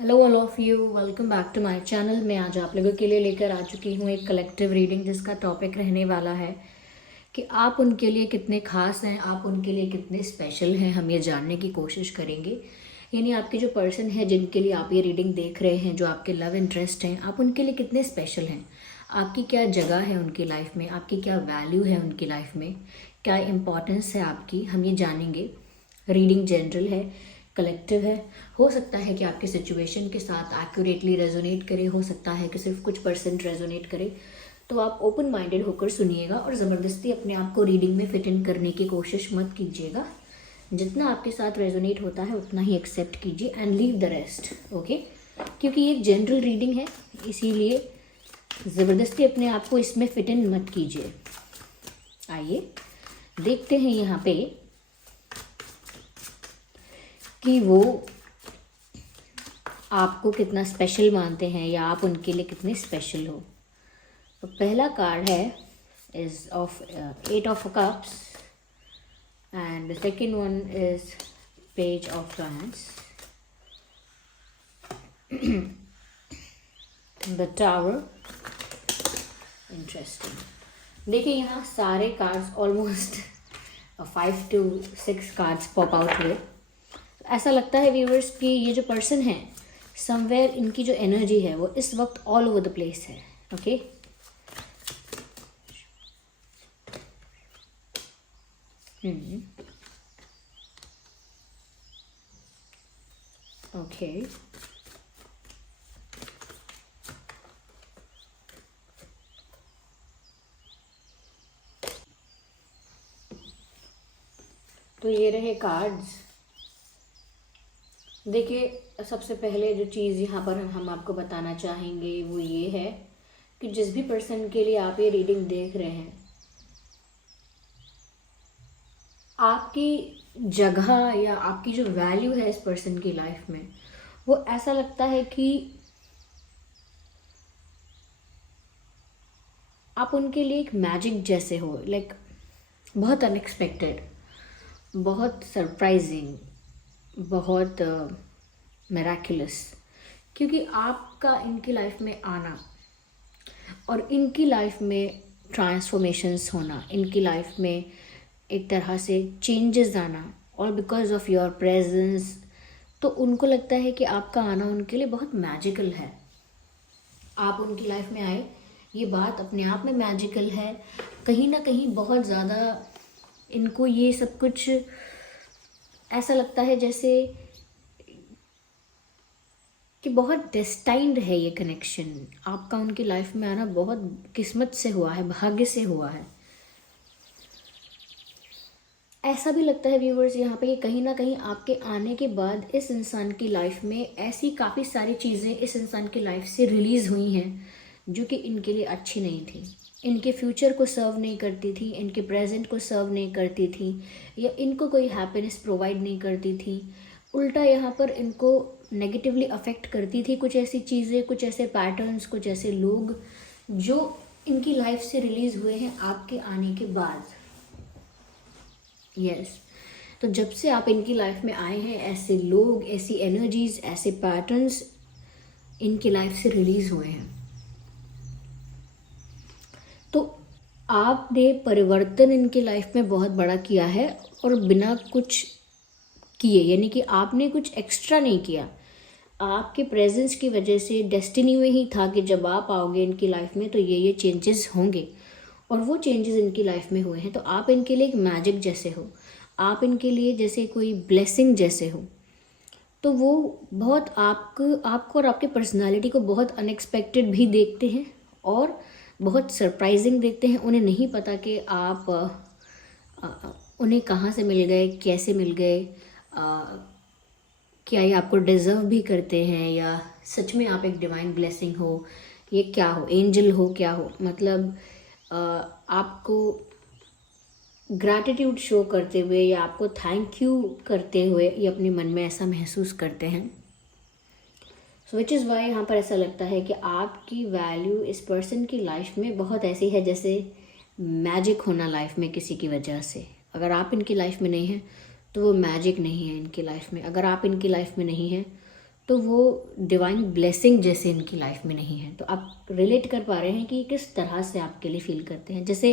Hello all of you, welcome back to my channel. मैं आज आप लोगों के लिए लेकर आ चुकी हूँ एक कलेक्टिव रीडिंग जिसका टॉपिक रहने वाला है कि आप उनके लिए कितने खास हैं, आप उनके लिए कितने स्पेशल हैं। हम ये जानने की कोशिश करेंगे। यानी आपके जो पर्सन है जिनके लिए आप ये रीडिंग देख रहे हैं, जो आपके लव इंटरेस्ट हैं, आप उनके लिए कितने स्पेशल हैं, आपकी क्या जगह है उनकी लाइफ में, आपकी क्या वैल्यू है उनकी लाइफ में, क्या इम्पोर्टेंस है आपकी, हम ये जानेंगे। रीडिंग जनरल है, कलेक्टिव है। हो सकता है कि आपकी सिचुएशन के साथ एक्यूरेटली रेजोनेट करे, हो सकता है कि सिर्फ कुछ परसेंट रेजोनेट करे। तो आप ओपन माइंडेड होकर सुनिएगा और ज़बरदस्ती अपने आप को रीडिंग में फिट इन करने की कोशिश मत कीजिएगा। जितना आपके साथ रेजोनेट होता है उतना ही एक्सेप्ट कीजिए and leave the rest. Okay, क्योंकि ये एक जनरल रीडिंग है, इसीलिए ज़बरदस्ती अपने आप को इसमें फिट इन मत कीजिए। आइए देखते हैं यहाँ पे कि वो आपको कितना स्पेशल मानते हैं या आप उनके लिए कितने स्पेशल हो। तो पहला कार्ड है is of 8 of Cups and the second one is page of Wands, the tower. Interesting. देखिए यहाँ सारे cards almost 5 to 6 cards pop out हुए। ऐसा लगता है व्यूअर्स कि ये जो पर्सन है समवेयर इनकी जो एनर्जी है वो इस वक्त ऑल ओवर द प्लेस है। ओके, ओके, तो ये रहे कार्ड्स। देखिए सबसे पहले जो चीज़ यहाँ पर हम आपको बताना चाहेंगे वो ये है कि जिस भी पर्सन के लिए आप ये रीडिंग देख रहे हैं, आपकी जगह या आपकी जो वैल्यू है इस पर्सन की लाइफ में, वो ऐसा लगता है कि आप उनके लिए एक मैजिक जैसे हो। लाइक बहुत अनएक्सपेक्टेड, बहुत सरप्राइजिंग, बहुत मेराकुलस। क्योंकि आपका इनकी लाइफ में आना और इनकी लाइफ में ट्रांसफॉर्मेशंस होना, इनकी लाइफ में एक तरह से चेंजेस आना, और बिकॉज ऑफ योर प्रेजेंस, तो उनको लगता है कि आपका आना उनके लिए बहुत मैजिकल है। आप उनकी लाइफ में आए, ये बात अपने आप में मैजिकल है। कहीं ना कहीं बहुत ज़्यादा इनको ये सब कुछ ऐसा लगता है जैसे कि बहुत डेस्टाइंड है ये कनेक्शन। आपका उनकी लाइफ में आना बहुत किस्मत से हुआ है, भाग्य से हुआ है। ऐसा भी लगता है व्यूवर्स यहाँ पे कि कहीं ना कहीं आपके आने के बाद इस इंसान की लाइफ में ऐसी काफ़ी सारी चीज़ें इस इंसान की लाइफ से रिलीज़ हुई हैं जो कि इनके लिए अच्छी नहीं थी, इनके फ्यूचर को सर्व नहीं करती थी, इनके प्रेजेंट को सर्व नहीं करती थी, या इनको कोई हैप्पीनेस प्रोवाइड नहीं करती थी। उल्टा यहाँ पर इनको नेगेटिवली अफेक्ट करती थी कुछ ऐसी चीज़ें, कुछ ऐसे पैटर्न्स, कुछ ऐसे लोग जो इनकी लाइफ से रिलीज़ हुए हैं आपके आने के बाद। यस, तो जब से आप इनकी लाइफ में आए हैं, ऐसे लोग, ऐसी एनर्जीज, ऐसे पैटर्न्स इनकी लाइफ से रिलीज़ हुए हैं। तो आपने परिवर्तन इनकी लाइफ में बहुत बड़ा किया है और बिना कुछ किए, यानी कि आपने कुछ एक्स्ट्रा नहीं किया। आपके प्रेजेंस की वजह से डेस्टिनी में ही था कि जब आप आओगे इनकी लाइफ में तो ये चेंजेस होंगे, और वो चेंजेस इनकी लाइफ में हुए हैं। तो आप इनके लिए एक मैजिक जैसे हो, आप इनके लिए जैसे कोई ब्लेसिंग जैसे हो। तो वो बहुत आपको और आपके पर्सनालिटी को बहुत अनएक्सपेक्टेड भी देखते हैं और बहुत सरप्राइजिंग देखते हैं। उन्हें नहीं पता कि आप उन्हें कहाँ से मिल गए, कैसे मिल गए, क्या ये आपको डिज़र्व भी करते हैं, या सच में आप एक डिवाइन ब्लेसिंग हो, ये क्या हो, एंजल हो, क्या हो। मतलब आपको ग्रैटिट्यूड शो करते हुए या आपको थैंक यू करते हुए ये अपने मन में ऐसा महसूस करते हैं। सो विच इज़ वाई यहाँ पर ऐसा लगता है कि आपकी वैल्यू इस पर्सन की लाइफ में बहुत ऐसी है जैसे मैजिक होना लाइफ में किसी की वजह से। अगर आप इनकी लाइफ में नहीं हैं तो वो मैजिक नहीं है इनकी लाइफ में। अगर आप इनकी लाइफ में नहीं हैं तो वो डिवाइन ब्लेसिंग जैसे इनकी लाइफ में नहीं है। तो आप रिलेट कर पा रहे हैं कि किस तरह से आपके लिए फील करते हैं। जैसे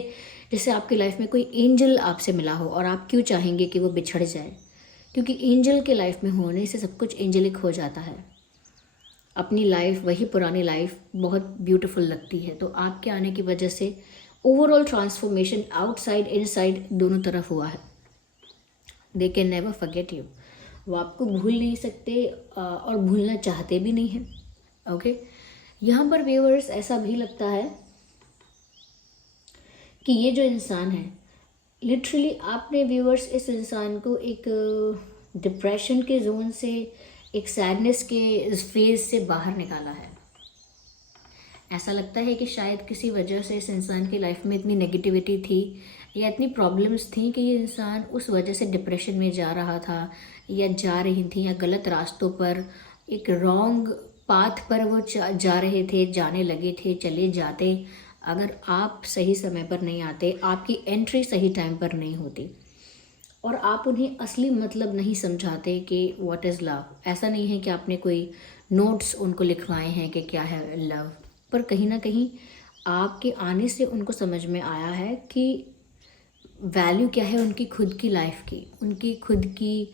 जैसे आपकी लाइफ में कोई एंजल आपसे मिला हो और आप क्यों चाहेंगे कि वो बिछड़ जाए, क्योंकि एंजल के लाइफ में होने से सब कुछ एंजलिक हो जाता है। अपनी लाइफ, वही पुरानी लाइफ बहुत ब्यूटीफुल लगती है। तो आपके आने की वजह से ओवरऑल ट्रांसफॉर्मेशन आउटसाइड इनसाइड दोनों तरफ हुआ है। They can never forget you. वो आपको भूल नहीं सकते और भूलना चाहते भी नहीं हैं। ओके, यहाँ पर व्यूअर्स ऐसा भी लगता है कि ये जो इंसान है, लिटरली आपने व्यूअर्स इस इंसान को एक डिप्रेशन के जोन से, एक सैडनेस के फेज से बाहर निकाला है। ऐसा लगता है कि शायद किसी वजह से इस इंसान की लाइफ में इतनी नेगेटिविटी थी या इतनी प्रॉब्लम्स थी कि ये इंसान उस वजह से डिप्रेशन में जा रहा था या जा रही थी, या गलत रास्तों पर, एक रॉन्ग पाथ पर वो जा रहे थे, जाने लगे थे, चले जाते। अगर आप सही समय पर नहीं आते, आपकी एंट्री सही टाइम पर नहीं होती और आप उन्हें असली मतलब नहीं समझाते कि व्हाट इज़ लव। ऐसा नहीं है कि आपने कोई नोट्स उनको लिखवाए हैं कि क्या है लव, पर कहीं ना कहीं आपके आने से उनको समझ में आया है कि वैल्यू क्या है उनकी खुद की लाइफ की, उनकी खुद की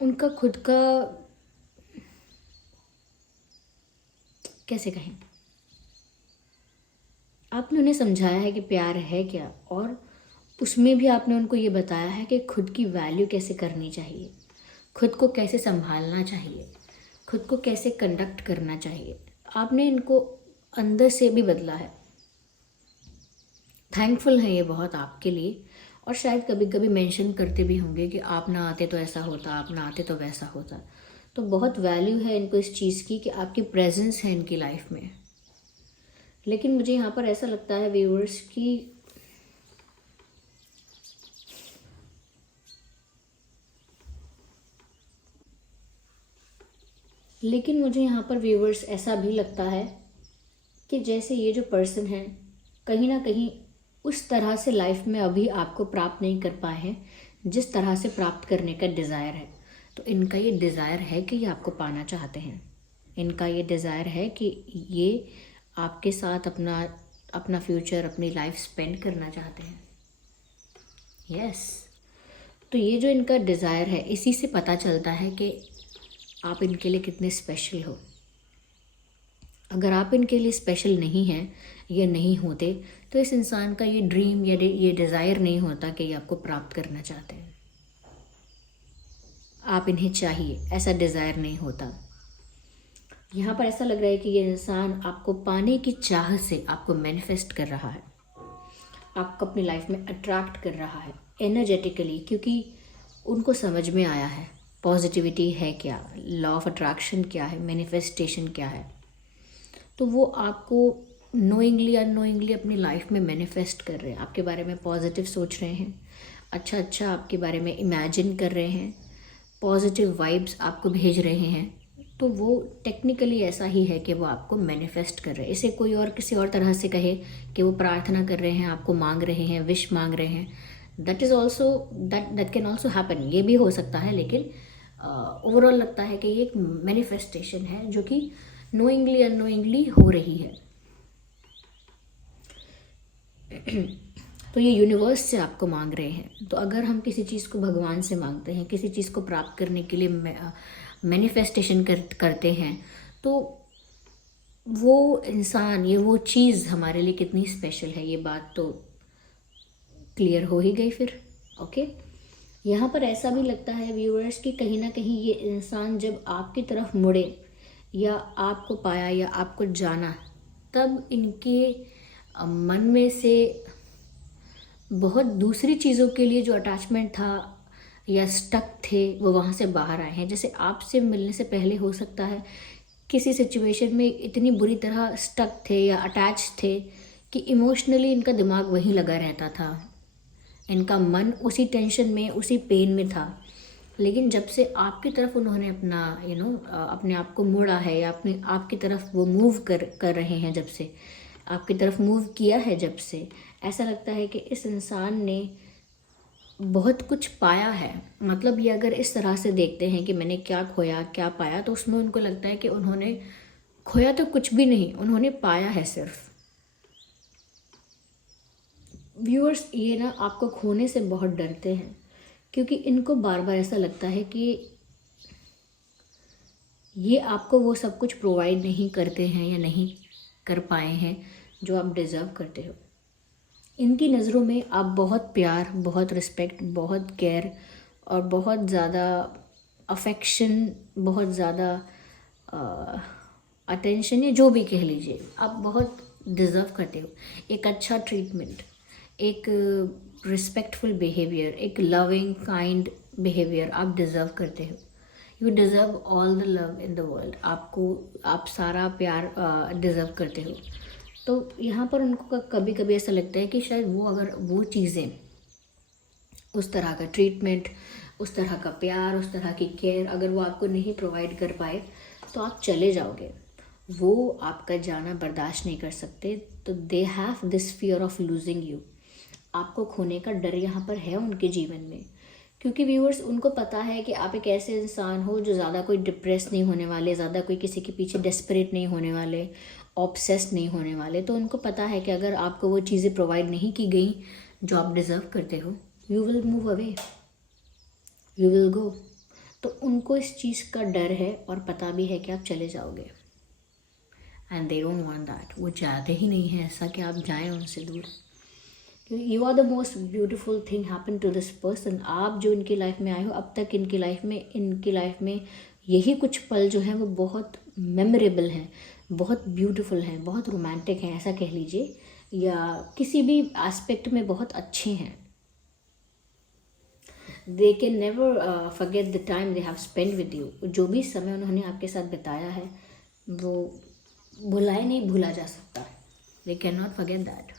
उनका खुद का, कैसे कहें, आपने उन्हें समझाया है कि प्यार है क्या, और उसमें भी आपने उनको ये बताया है कि खुद की वैल्यू कैसे करनी चाहिए, खुद को कैसे संभालना चाहिए, खुद को कैसे कंडक्ट करना चाहिए। आपने इनको अंदर से भी बदला है। थैंकफुल है ये बहुत आपके लिए, और शायद कभी कभी मेंशन करते भी होंगे कि आप ना आते तो ऐसा होता, आप ना आते तो वैसा होता। तो बहुत वैल्यू है इनको इस चीज़ की कि आपकी प्रेजेंस है इनकी लाइफ में। लेकिन मुझे यहाँ पर ऐसा लगता है व्यूअर्स कि ऐसा भी लगता है कि जैसे ये जो पर्सन है कहीं ना कहीं उस तरह से लाइफ में अभी आपको प्राप्त नहीं कर पाए हैं जिस तरह से प्राप्त करने का डिज़ायर है। तो इनका ये डिज़ायर है कि ये आपको पाना चाहते हैं, इनका ये डिज़ायर है कि ये आपके साथ अपना अपना फ्यूचर, अपनी लाइफ स्पेंड करना चाहते हैं। यस, तो ये जो इनका डिज़ायर है, इसी से पता चलता है कि आप इनके लिए कितने स्पेशल हो। अगर आप इनके लिए स्पेशल नहीं हैं या नहीं होते तो इस इंसान का ये ड्रीम या ये डिज़ायर नहीं होता कि ये आपको प्राप्त करना चाहते हैं। आप इन्हें चाहिए, ऐसा डिज़ायर नहीं होता। यहाँ पर ऐसा लग रहा है कि ये इंसान आपको पाने की चाह से आपको मैनिफेस्ट कर रहा है, आपको अपनी लाइफ में अट्रैक्ट कर रहा है एनर्जेटिकली, क्योंकि उनको समझ में आया है पॉजिटिविटी है क्या, लॉ ऑफ अट्रैक्शन क्या है, मैनिफेस्टेशन क्या है। तो वो आपको नोइंगली अननोइंगली अपनी लाइफ में मैनिफेस्ट कर रहे हैं, आपके बारे में पॉजिटिव सोच रहे हैं, अच्छा अच्छा आपके बारे में इमेजिन कर रहे हैं, पॉजिटिव वाइब्स आपको भेज रहे हैं। तो वो टेक्निकली ऐसा ही है कि वो आपको मैनिफेस्ट कर रहे हैं। इसे कोई और किसी और तरह से कहे कि वो प्रार्थना कर रहे हैं, आपको मांग रहे हैं, विश मांग रहे हैं, that is also that can also happen, ये भी हो सकता है। लेकिन ओवरऑल लगता है कि ये एक मैनिफेस्टेशन है जो कि नोइंगली अननोइंगली हो रही है। तो ये यूनिवर्स से आपको मांग रहे हैं। तो अगर हम किसी चीज़ को भगवान से मांगते हैं, किसी चीज़ को प्राप्त करने के लिए मैनिफेस्टेशन करते हैं, तो वो इंसान, ये वो चीज़ हमारे लिए कितनी स्पेशल है, ये बात तो क्लियर हो ही गई फिर। ओके, यहाँ पर ऐसा भी लगता है व्यूअर्स कि कहीं ना कहीं ये इंसान जब आपकी तरफ मुड़े या आपको पाया या आपको जाना, तब इनके मन में से बहुत दूसरी चीज़ों के लिए जो अटैचमेंट था या स्टक थे वो वहाँ से बाहर आए हैं। जैसे आपसे मिलने से पहले हो सकता है किसी सिचुएशन में इतनी बुरी तरह स्टक थे या अटैच थे कि इमोशनली इनका दिमाग वहीं लगा रहता था, इनका मन उसी टेंशन में, उसी पेन में था। लेकिन जब से आपकी तरफ उन्होंने अपना अपने आप को मोड़ा है या अपने आपकी तरफ वो मूव कर रहे हैं, जब से आपकी तरफ मूव किया है, जब से ऐसा लगता है कि इस इंसान ने बहुत कुछ पाया है। मतलब ये अगर इस तरह से देखते हैं कि मैंने क्या खोया क्या पाया, तो उसमें उनको लगता है कि उन्होंने खोया तो कुछ भी नहीं, उन्होंने पाया है सिर्फ। व्यूअर्स ये ना आपको खोने से बहुत डरते हैं, क्योंकि इनको बार बार ऐसा लगता है कि ये आपको वो सब कुछ प्रोवाइड नहीं करते हैं या नहीं कर पाए हैं जो आप डिज़र्व करते हो। इनकी नज़रों में आप बहुत प्यार, बहुत रिस्पेक्ट, बहुत केयर और बहुत ज़्यादा अफेक्शन, बहुत ज़्यादा अटेंशन या जो भी कह लीजिए, आप बहुत डिज़र्व करते हो। एक अच्छा ट्रीटमेंट, एक रिस्पेक्टफुल बिहेवियर, एक लविंग काइंड बिहेवियर आप डिज़र्व करते हो। You deserve all the love in the world. आप सारा प्यार डिज़र्व करते हो। तो यहाँ पर उनको कभी कभी ऐसा लगता है कि शायद वो अगर वो चीज़ें, उस तरह का ट्रीटमेंट, उस तरह का प्यार, उस तरह की केयर अगर वो आपको नहीं प्रोवाइड कर पाए तो आप चले जाओगे। वो आपका जाना बर्दाश्त नहीं कर सकते। तो they have this fear of losing you. आपको खोने का डर यहाँ पर है उनके जीवन में, क्योंकि व्यूअर्स उनको पता है कि आप एक ऐसे इंसान हो जो ज़्यादा कोई डिप्रेस नहीं होने वाले, ज़्यादा कोई किसी के पीछे डेस्परेट नहीं होने वाले, ऑब्सेस्ड नहीं होने वाले। तो उनको पता है कि अगर आपको वो चीज़ें प्रोवाइड नहीं की गई जो आप डिज़र्व करते हो, you will move away, you will go. तो उनको इस चीज़ का डर है और पता भी है कि आप चले जाओगे। And they don't want that. वो चाहते ही नहीं है ऐसा कि आप जाएं उनसे दूर। You are the most beautiful thing happen to this person. आप जो इनकी लाइफ में आए हो, अब तक इनकी लाइफ में यही कुछ पल जो हैं वो बहुत मेमोरेबल हैं, बहुत ब्यूटीफुल हैं, बहुत रोमांटिक हैं, ऐसा कह लीजिए, या किसी भी एस्पेक्ट में बहुत अच्छे हैं। They can never forget the time they have spend with you. जो भी समय उन्होंने आपके साथ बिताया है वो भुलाए नहीं भूला जा सकता। They can not forget that.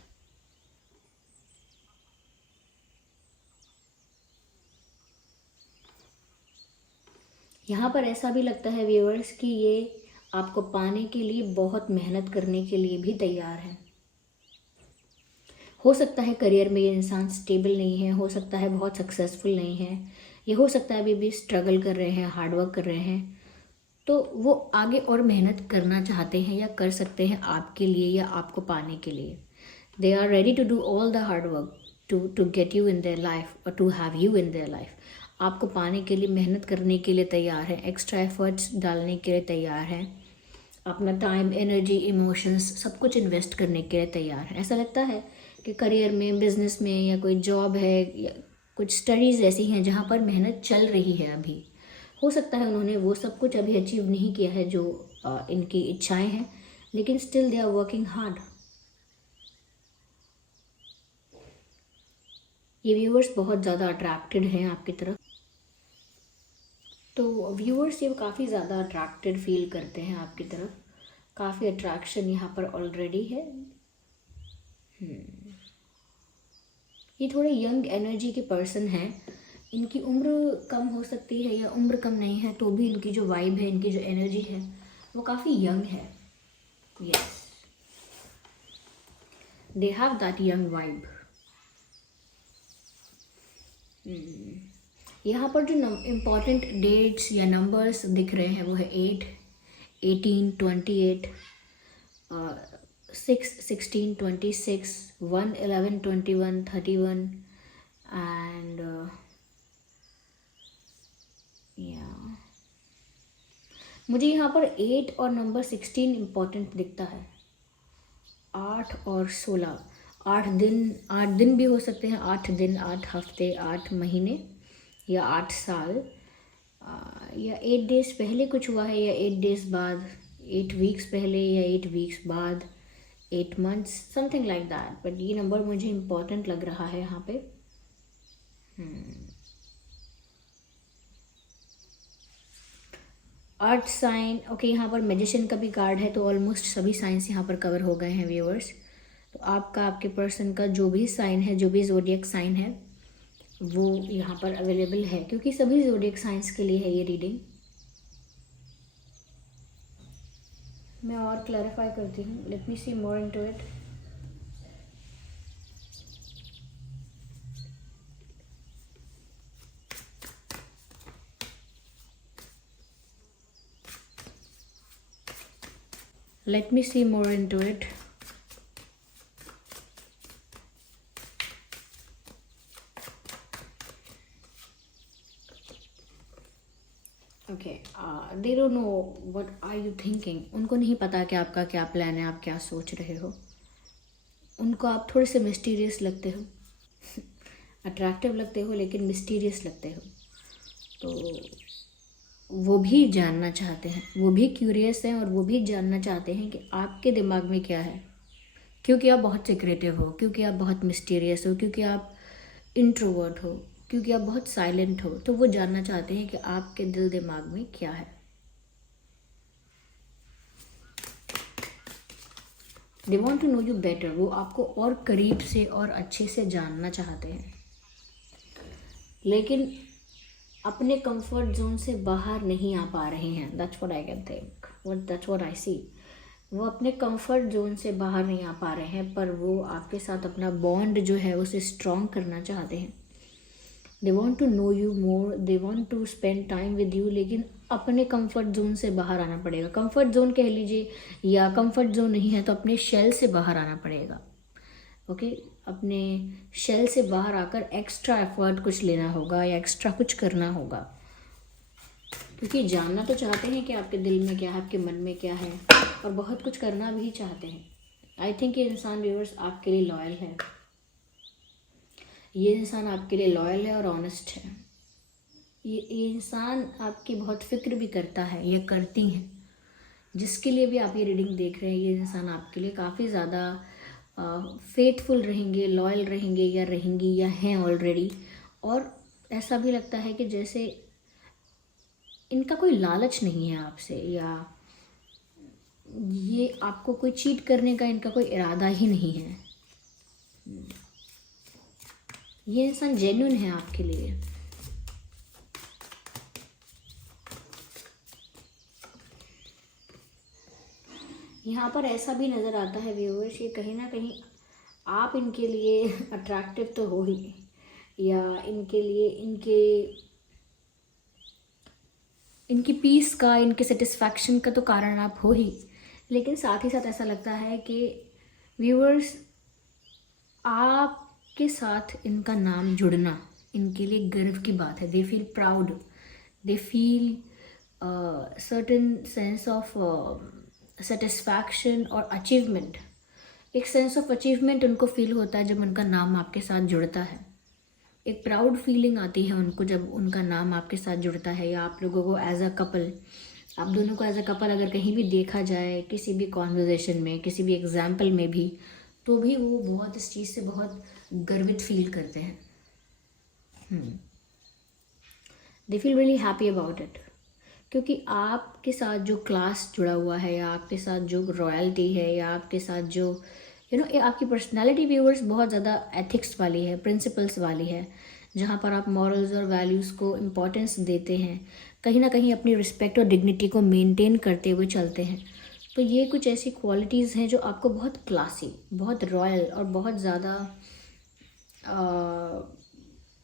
यहाँ पर ऐसा भी लगता है व्यूअर्स कि ये आपको पाने के लिए बहुत मेहनत करने के लिए भी तैयार है। हो सकता है करियर में ये इंसान स्टेबल नहीं है, हो सकता है बहुत सक्सेसफुल नहीं है, ये हो सकता है अभी भी स्ट्रगल कर रहे हैं, हार्डवर्क कर रहे हैं। तो वो आगे और मेहनत करना चाहते हैं या कर सकते हैं आपके लिए या आपको पाने के लिए। They are ready to do all the hard work to get you in their life और to have you in their life. आपको पाने के लिए मेहनत करने के लिए तैयार है, एक्स्ट्रा एफर्ट्स डालने के लिए तैयार है, अपना टाइम, एनर्जी, इमोशंस सब कुछ इन्वेस्ट करने के लिए तैयार है। ऐसा लगता है कि करियर में, बिजनेस में, या कोई जॉब है या कुछ स्टडीज़ ऐसी हैं जहाँ पर मेहनत चल रही है अभी। हो सकता है उन्होंने वो सब कुछ अभी अचीव नहीं किया है जो इनकी इच्छाएं हैं, लेकिन still they are working hard. ये व्यूअर्स बहुत ज़्यादा अट्रैक्टेड हैं आपकी तरफ। तो व्यूअर्स ये काफ़ी ज़्यादा अट्रैक्टेड फील करते हैं आपकी तरफ। काफ़ी अट्रैक्शन यहाँ पर ऑलरेडी है। ये थोड़े यंग एनर्जी के पर्सन हैं। इनकी उम्र कम हो सकती है या उम्र कम नहीं है, तो भी इनकी जो वाइब है, इनकी जो एनर्जी है वो काफ़ी यंग है। Yes, they have that young vibe. यहाँ पर जो इम्पॉर्टेंट डेट्स या नंबर्स दिख रहे हैं वो है 8, 18, 28, 6, 16, 26, 1, 11, 21, 31 एंड या मुझे यहाँ पर 8 और नंबर 16 इम्पॉर्टेंट दिखता है। 8 और 16, 8 दिन भी हो सकते हैं, 8 दिन, 8 हफ्ते, 8 महीने या 8 साल, या 8 डेज पहले कुछ हुआ है या 8 डेज बाद, 8 वीक्स पहले या 8 वीक्स बाद, 8 months, something like that. But ये नंबर मुझे इम्पोर्टेंट लग रहा है यहाँ पे। अर्थ साइन, ओके, यहाँ पर मैजिशियन का भी कार्ड है, तो ऑलमोस्ट सभी साइंस यहाँ पर कवर हो गए हैं व्यूअर्स। तो आपके पर्सन का जो भी साइन है, जो भी ज़ोडिएक साइन है, वो यहाँ पर अवेलेबल है, क्योंकि सभी ज़ोडिएक साइंस के लिए है ये रीडिंग। मैं और क्लैरिफाई करती हूँ। Let me see more into it. Let me see more into it. Okay, they don't know what are you thinking. उनको नहीं पता कि आपका क्या प्लान है, आप क्या सोच रहे हो. उनको आप थोड़े से मिस्टीरियस लगते हो. अट्रैक्टिव लगते हो लेकिन मिस्टीरियस लगते हो. तो वो भी जानना चाहते हैं, वो भी क्यूरियस हैं और वो भी जानना चाहते हैं कि आपके दिमाग में क्या है. क्योंकि आप बहुत सीक्रेटिव हो, क्योंकि आप बहुत मिस्टीरियस हो, क्योंकि आप इंट्रोवर्ट हो, क्योंकि आप बहुत साइलेंट हो. तो वो जानना चाहते हैं कि आपके दिल दिमाग में क्या है. They want to know you better. वो आपको और करीब से और अच्छे से जानना चाहते हैं, लेकिन अपने कंफर्ट जोन से बाहर नहीं आ पा रहे हैं. That's what I can think, that's what I see. वो अपने कंफर्ट जोन से बाहर नहीं आ पा रहे हैं, पर वो आपके साथ अपना बॉन्ड जो है उसे स्ट्रॉन्ग करना चाहते हैं. They want to know you more, they want to spend time with you, लेकिन अपने कंफर्ट जोन से बाहर आना पड़ेगा. कंफर्ट जोन कह लीजिए, या कंफर्ट जोन नहीं है तो अपने शेल से बाहर आना पड़ेगा. ओके, अपने शेल से बाहर आकर एक्स्ट्रा एफर्ट कुछ लेना होगा या एक्स्ट्रा कुछ करना होगा. क्योंकि जानना तो चाहते हैं कि आपके दिल में क्या है, आपके मन में क्या है, और बहुत कुछ करना भी चाहते हैं. आई थिंक ये इंसान व्यूअर्स आपके लिए लॉयल है. ये इंसान आपके लिए लॉयल है और ऑनेस्ट है. ये इंसान आपकी बहुत फिक्र भी करता है, ये करती हैं. जिसके लिए भी आप ये रीडिंग देख रहे हैं, ये इंसान आपके लिए काफ़ी ज़्यादा फेथफुल रहेंगे, लॉयल रहेंगे, या रहेंगी, या हैं ऑलरेडी. और ऐसा भी लगता है कि जैसे इनका कोई लालच नहीं है आपसे, या ये आपको कोई चीट करने का इनका कोई इरादा ही नहीं है. ये इंसान जेन्युइन है आपके लिए. यहाँ पर ऐसा भी नज़र आता है व्यूअर्स, ये कहीं ना कहीं आप इनके लिए अट्रैक्टिव तो हो ही, या इनके लिए इनकी पीस का, इनके सेटिस्फैक्शन का तो कारण आप हो ही. लेकिन साथ ही साथ ऐसा लगता है कि व्यूअर्स आपके साथ इनका नाम जुड़ना इनके लिए गर्व की बात है. They feel proud, they feel certain sense of satisfaction और अचीवमेंट. एक सेंस ऑफ अचीवमेंट उनको फील होता है जब उनका नाम आपके साथ जुड़ता है. एक प्राउड फीलिंग आती है उनको जब उनका नाम आपके साथ जुड़ता है, या आप लोगों को एज अ कपल, आप दोनों को एज अ कपल अगर कहीं भी देखा जाए, किसी भी कॉन्वर्जेशन में, किसी भी एग्जाम्पल में भी, तो भी वो बहुत इस चीज़ से बहुत गर्वित फील करते हैं. They feel really happy about it. क्योंकि आपके साथ जो क्लास जुड़ा हुआ है, या आपके साथ जो रॉयल्टी है, या आपके साथ जो आपकी पर्सनालिटी व्यूअर्स बहुत ज़्यादा एथिक्स वाली है, प्रिंसिपल्स वाली है, जहाँ पर आप मॉरल्स और वैल्यूज़ को इम्पोर्टेंस देते हैं, कहीं ना कहीं अपनी रिस्पेक्ट और डिग्निटी को मेंटेन करते हुए चलते हैं. तो ये कुछ ऐसी क्वालिटीज़ हैं जो आपको बहुत क्लासी, बहुत रॉयल और बहुत ज़्यादा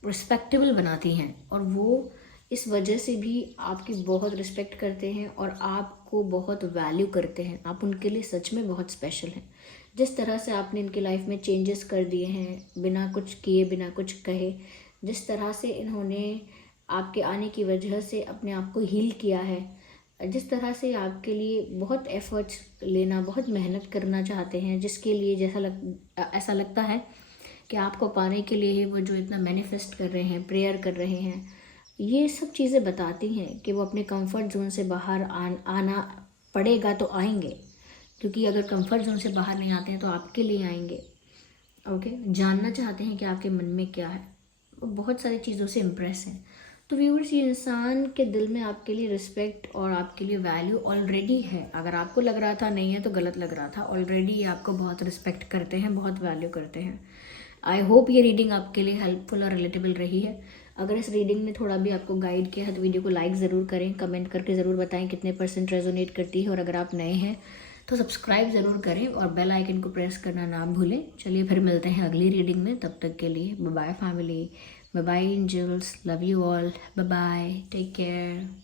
रिस्पेक्टेबल बनाती हैं. और वो इस वजह से भी आपकी बहुत रिस्पेक्ट करते हैं और आपको बहुत वैल्यू करते हैं. आप उनके लिए सच में बहुत स्पेशल हैं. जिस तरह से आपने इनकी लाइफ में चेंजेस कर दिए हैं, बिना कुछ किए, बिना कुछ कहे, जिस तरह से इन्होंने आपके आने की वजह से अपने आप को हील किया है, जिस तरह से आपके लिए बहुत एफर्ट्स लेना, बहुत मेहनत करना चाहते हैं, जिसके लिए ऐसा लगता है कि आपको पाने के लिए ही वो जो इतना मैनिफेस्ट कर रहे हैं, प्रेयर कर रहे हैं, ये सब चीज़ें बताती हैं कि वो अपने कंफर्ट जोन से बाहर आना पड़ेगा तो आएंगे. क्योंकि अगर कंफर्ट जोन से बाहर नहीं आते हैं तो आपके लिए आएंगे. ओके, जानना चाहते हैं कि आपके मन में क्या है. वो बहुत सारी चीज़ों से इम्प्रेस हैं. तो व्यूअर्स, ये इंसान के दिल में आपके लिए रिस्पेक्ट और आपके लिए वैल्यू ऑलरेडी है. अगर आपको लग रहा था नहीं है तो गलत लग रहा था. ऑलरेडी ये आपको बहुत रिस्पेक्ट करते हैं, बहुत वैल्यू करते हैं. आई होप ये रीडिंग आपके लिए हेल्पफुल और रिलेटेबल रही है. अगर इस रीडिंग ने थोड़ा भी आपको गाइड किया है तो वीडियो को लाइक ज़रूर करें, कमेंट करके ज़रूर बताएं कितने % रेजोनेट करती है. और अगर आप नए हैं तो सब्सक्राइब ज़रूर करें और बेल आइकन को प्रेस करना ना भूलें. चलिए फिर मिलते हैं अगली रीडिंग में. तब तक के लिए bye bye family, bye bye angels, love you all, bye bye, take care.